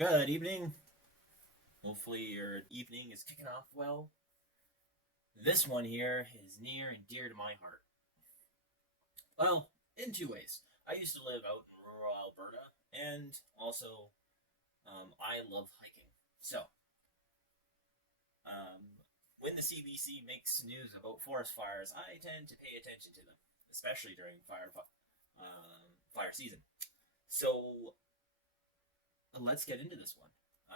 Good evening. Hopefully, your evening is kicking off well. This one here is near and dear to my heart. Well, in two ways. I used to live out in rural Alberta, and also, I love hiking. So, um, when the CBC makes news about forest fires, I tend to pay attention to them, especially during fire season. So, let's get into this one.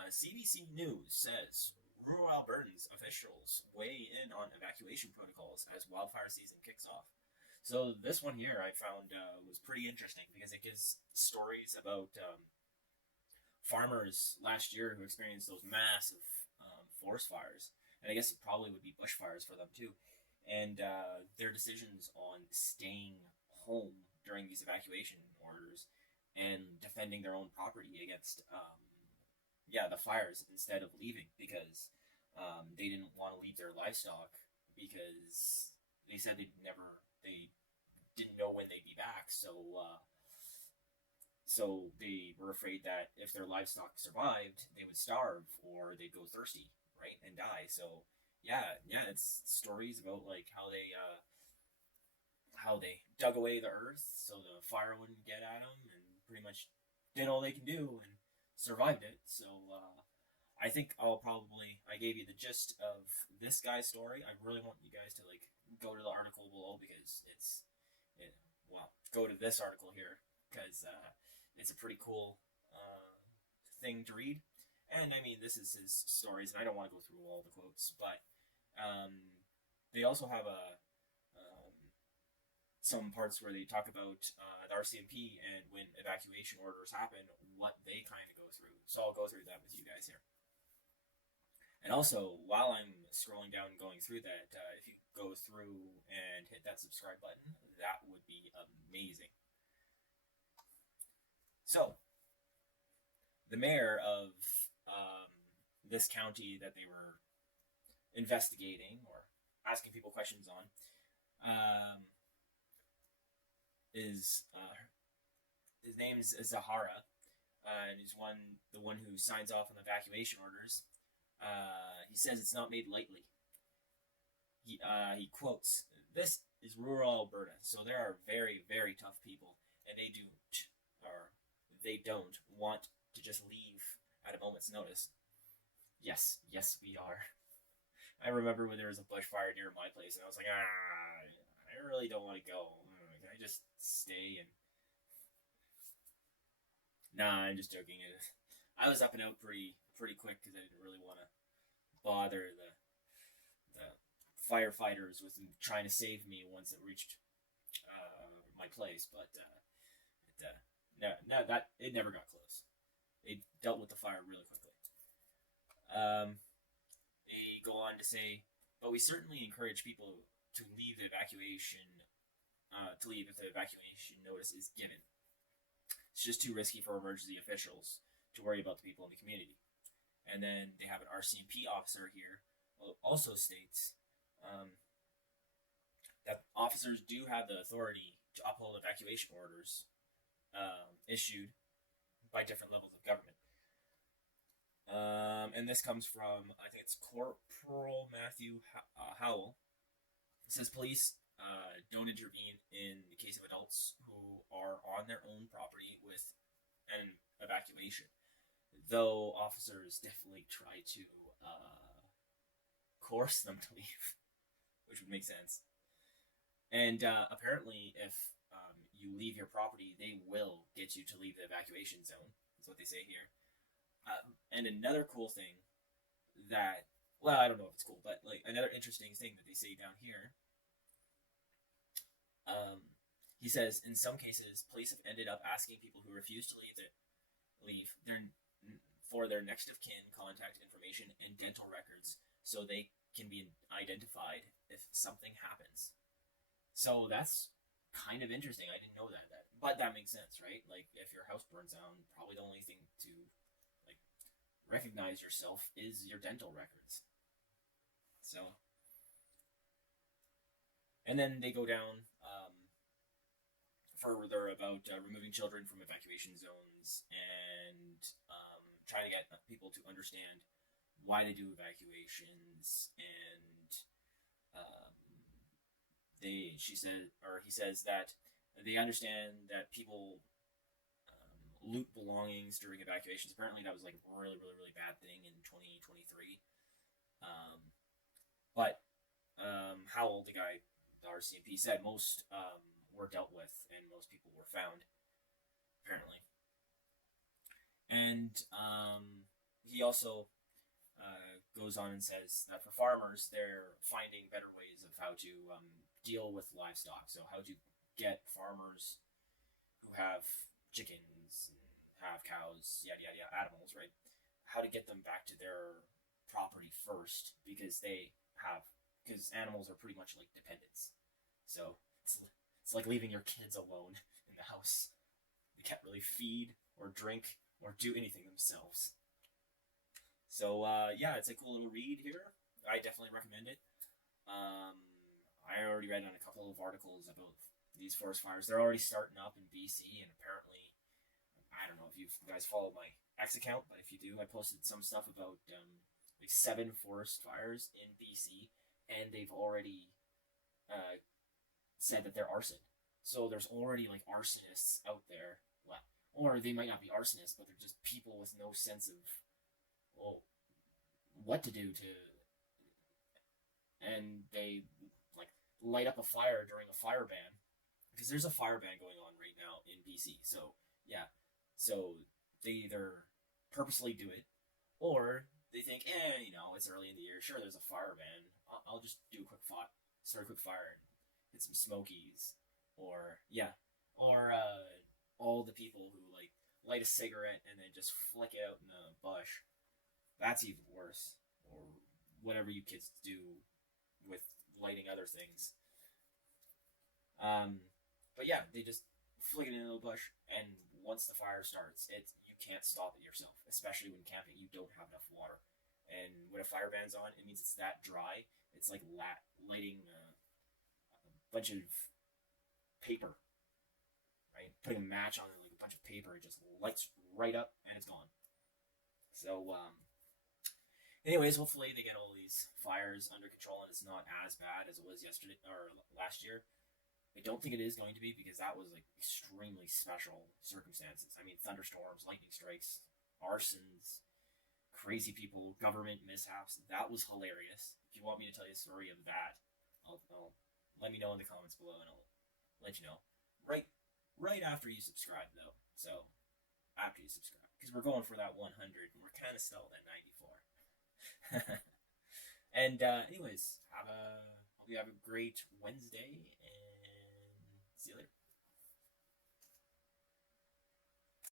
CBC News says rural Albertans officials weigh in on evacuation protocols as wildfire season kicks off. So this one here I found was pretty interesting because it gives stories about farmers last year who experienced those massive forest fires, and I guess it probably would be bushfires for them too, and their decisions on staying home during these evacuation orders and defending their own property against the fires instead of leaving because they didn't want to leave their livestock because they said they didn't know when they'd be back. So they were afraid that if their livestock survived, they would starve or they'd go thirsty, right, and die. So yeah, it's stories about like how they dug away the earth so the fire wouldn't get at them, and pretty much did all they can do and survived it. So I think I gave you the gist of this guy's story. I really want you guys to like go to the article below because well, go to this article here because it's a pretty cool thing to read. And I mean, this is his stories, and I don't want to go through all the quotes, but they also have some parts where they talk about the RCMP and when evacuation orders happen, what they kind of go through. So I'll go through that with you guys here. And also, while I'm scrolling down and going through that, if you go through and hit that subscribe button, that would be amazing. So, the mayor of this county that they were investigating or asking people questions on is his name's Zahara, and he's the one who signs off on the evacuation orders. He says it's not made lightly. He quotes, "This is rural Alberta, so there are very, very tough people, and they don't want to just leave at a moment's notice." Yes, yes, we are. I remember when there was a bushfire near my place, and I was like, I really don't want to go. Can I just stay? And nah, I'm just joking. I was up and out pretty quick because I didn't really want to bother the firefighters with trying to save me once it reached my place. But no, that it never got close. They dealt with the fire really quickly. Um, they go on to say, but we certainly encourage people to leave the evacuation to leave if the evacuation notice is given. It's just too risky for emergency officials to worry about the people in the community. And then they have an RCMP officer here who also states that officers do have the authority to uphold evacuation orders issued by different levels of government. And this comes from, I think it's Corporal Matthew Howell. It says police don't intervene in the case of adults who are on their own property with an evacuation, though officers definitely try to coerce them to leave, which would make sense. And apparently, if you leave your property, they will get you to leave the evacuation zone. That's what they say here. And another cool thing that, well, I don't know if it's cool, but like another interesting thing that they say down here, he says in some cases, police have ended up asking people who refuse to leave for their next of kin contact information and dental records so they can be identified if something happens. So that's kind of interesting. I didn't know but that makes sense, right? Like if your house burns down, probably the only thing to like recognize yourself is your dental records. So, and then they go down further about removing children from evacuation zones and trying to get people to understand why they do evacuations, and um, he says that they understand that people loot belongings during evacuations. Apparently, that was like a really, really, really bad thing in 2023. But Howell, the guy, the RCMP, said most were dealt with and most people were found, apparently. And he also goes on and says that for farmers, they're finding better ways of how to deal with livestock. So, how to get farmers who have chickens and have cows, yada yada yada, animals, right? How to get them back to their property first, because animals are pretty much like dependents. So it's like leaving your kids alone in the house. They can't really feed or drink or do anything themselves. So yeah, it's a cool little read here. I definitely recommend it. I already read on a couple of articles about these forest fires. They're already starting up in BC, and apparently, I don't know if you guys follow my X account, but if you do, I posted some stuff about like 7 forest fires in BC, and they've already said that they're arson. So there's already like arsonists out there. Well, or they might not be arsonists, but they're just people with no sense of, well, what to do to, and they like light up a fire during a fire ban, because there's a fire ban going on right now in BC. So yeah, so they either purposely do it, or they think, it's early in the year. Sure, there's a fire ban. I'll just do a quick start a quick fire and get some smokies, or all the people who like light a cigarette and then just flick it out in the bush. That's even worse. Or whatever you kids do with lighting other things. But yeah, they just flick it into the bush, and once the fire starts, you can't stop it yourself. Especially when camping, you don't have enough water. And when a fire ban's on, it means it's that dry. It's like lighting a bunch of paper, right? Putting a match on like a bunch of paper, it just lights right up and it's gone. So, anyways, hopefully they get all these fires under control and it's not as bad as it was yesterday or last year. I don't think it is going to be, because that was like extremely special circumstances. I mean, thunderstorms, lightning strikes, arsons, crazy people, government mishaps. That was hilarious. If you want me to tell you a story of that, I'll let me know in the comments below, and I'll let you know. Right after you subscribe, though. So after you subscribe, because we're going for that 100, and we're kind of stalled at 94. And anyways, hope you have a great Wednesday, and see you later.